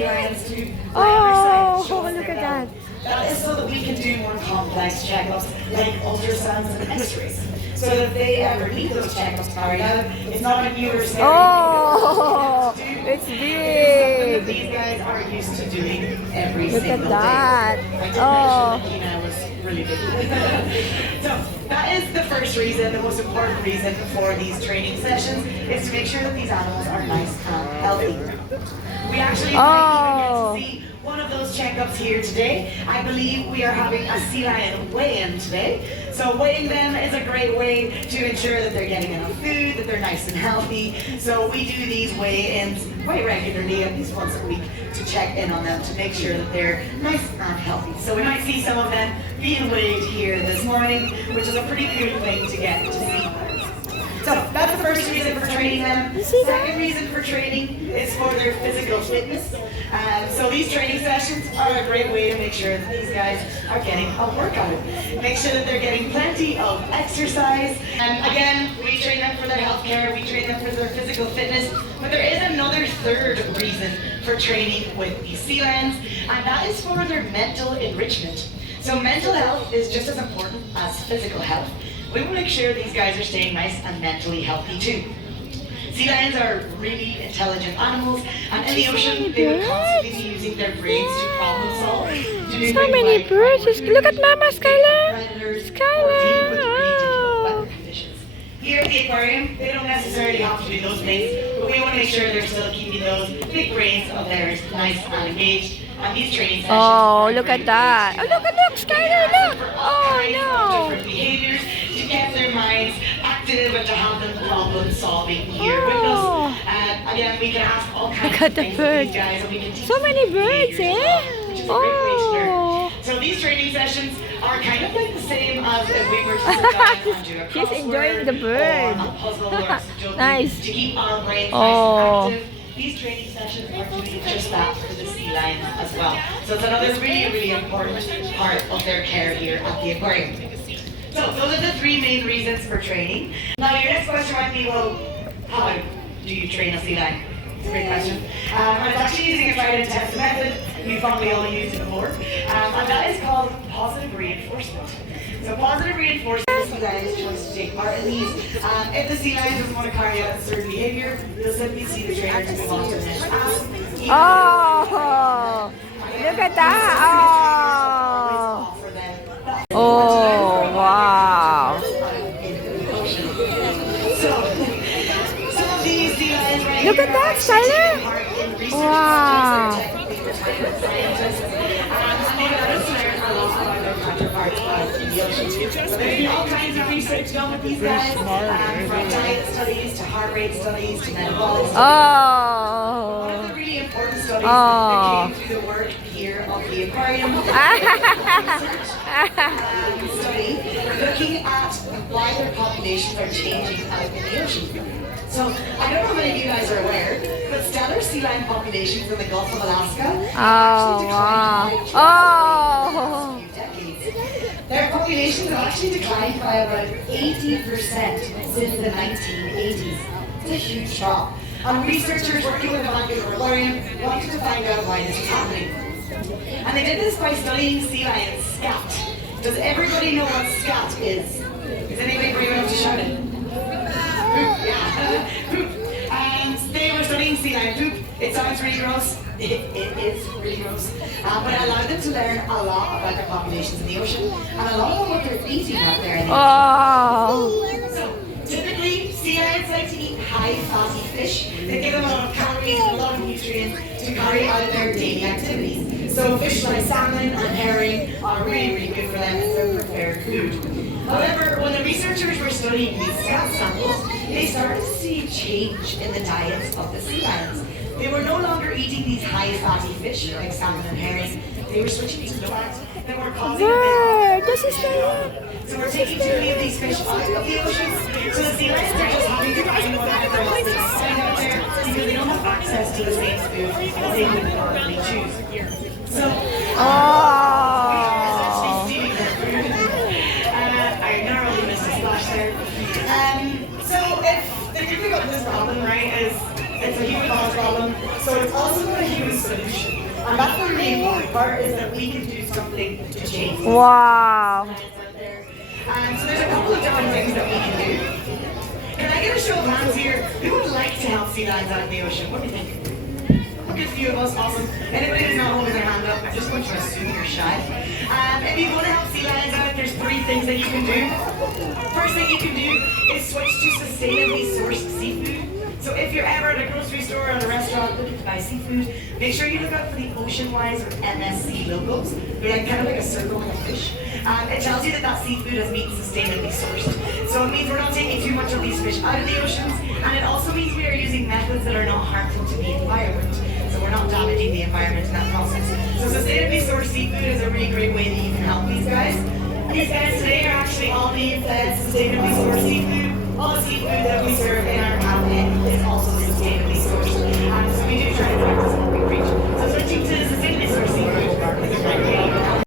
sea lions to Oh, look at that. That is so that we can do more complex checkups like ultrasounds and x-rays. So that if they ever need those checkups carried out, it's not a new or scary Oh, it's thing. big. These guys are used to doing every Look single at that. day. I did Oh. mention that Kina was really big. So that is the first reason, the most important reason for these training sessions is to make sure that these animals are nice and healthy. We actually Oh. get to see one of those checkups here today. I believe we are having a sea lion weigh-in today. So weighing them is a great way to ensure that they're getting enough food, that they're nice and healthy. So we do these weigh-ins quite regularly, at least once a week, to check in on them to make sure that they're nice and healthy. So we might see some of them being weighed here this morning, which is a pretty cool thing to get to see. So that's the first reason for training them. Second reason for training is for their physical fitness. So these training sessions are a great way to make sure that these guys are getting a workout. Make sure that they're getting plenty of exercise. And again, we train them for their health care, we train them for their physical fitness. But there is another third reason for training with these sea lions, and that is for their mental enrichment. So mental health is just as important as physical health. We will make sure these guys are staying nice and mentally healthy too. Sea lions are really intelligent animals, and in the ocean they will constantly be using their brains to problem solve. So many birds. Look at Mama, Skylar. Skylar. Oh. Here at the aquarium, they don't necessarily have to do those things, but we want to make sure they're still keeping those big brains of theirs nice and engaged. And these training sessions. Oh, look at that. Oh, look, Skylar, look. Oh, no. Different behaviors to get their minds active and to have them problem solving here with us. Again, we can ask all kinds Look at of the things birds. to these guys, and we can teach So them many behaviors birds, as eh? well, which is a great way to learn. Oh. So these training sessions are kind of like the same as if we were to sit down and do a She's crossword enjoying the bird. or a puzzle or a sudoku Nice. to keep our brains Oh. nice and active. These training sessions are doing just that for the sea lions as well. So it's another really, really important part of their care here at the aquarium. So those are the three main reasons for training. Now your next question might be, well, how do you train a sea lion? It's a great question. And it's actually using a tried and tested method. We've probably all used it before. And that is called positive reinforcement. So positive reinforcement is the guys choice to take part in these. If the sea lion doesn't want to carry out a certain behavior, you'll simply see the trainer to move on to the next task. Oh, look at that. Oh. Oh, wow. Look at that, Skylar. Wow. There's been all kinds of research done with these guys, from diet studies to heart rate studies to metabolic studies. Oh. One of the really important studies that came through the work here of the aquarium study looking at why their populations are changing out in the ocean. So, I don't know how many of you guys are aware, but stellar sea lion populations in the Gulf of Alaska Oh, wow. Oh. few decades. Their populations have actually declined by about 80% since the 1980s. It's a huge drop. And researchers working with the Vancouver aquarium wanted to find out why this is happening. And they did this by studying sea lion scat. Does everybody know what scat is? Is anybody brave enough to shout it? Poop, yeah. Poop. And they were studying sea lion poop. It sounds really gross. It is really gross. But it allowed them to learn a lot about their populations in the ocean and a lot about what they're eating out there in the ocean. Oh. So, typically, sea lions like to eat high fatty fish. They give them a lot of calories and a lot of nutrients to carry out their daily activities. So fish like salmon and herring are really, really good for them as their preferred food. However, when the researchers were studying these scat samples, they started to see a change in the diets of the sea lions. They were no longer eating these high fatty fish like salmon and herring. They were switching to plants that were causing Bird, this is the so we're taking too many of these fish out of the ocean. So the sea lions are just having to find whatever else they can find out there because they don't have access to the same food as they would normally choose. So Oh. essentially stealing their food. I narrowly missed a splash there. So if the good thing about this problem, right, is it's a human caused problem, so it's also not a human solution. really important part is that we can do something to change this. Wow. So there's a couple of different things that we can do. Can I get a show of hands here? Who would like to help sea lions out in the ocean? What do you think? A good few of us, awesome. Anybody who's not holding their hand up, I'm just going to assume you're shy. If you want to help sea lions out, there's 3 things that you can do. First thing you can do is switch to sustainably sourced seafood. So if you're ever at a grocery store or at a restaurant looking to buy seafood, make sure you look out for the Oceanwise or MSC logos. They're like kind of like a circle like a fish. It tells you that that seafood has been sustainably sourced. So it means we're not taking too much of these fish out of the oceans, and it also means we are using methods that are not harmful to the environment. So we're not damaging the environment in that process. So sustainably sourced seafood is a really great way that you can help these guys. These guys today are actually all being fed sustainably sourced seafood. All the seafood that we serve in our cafe is also sustainably sourced. So we do try to practice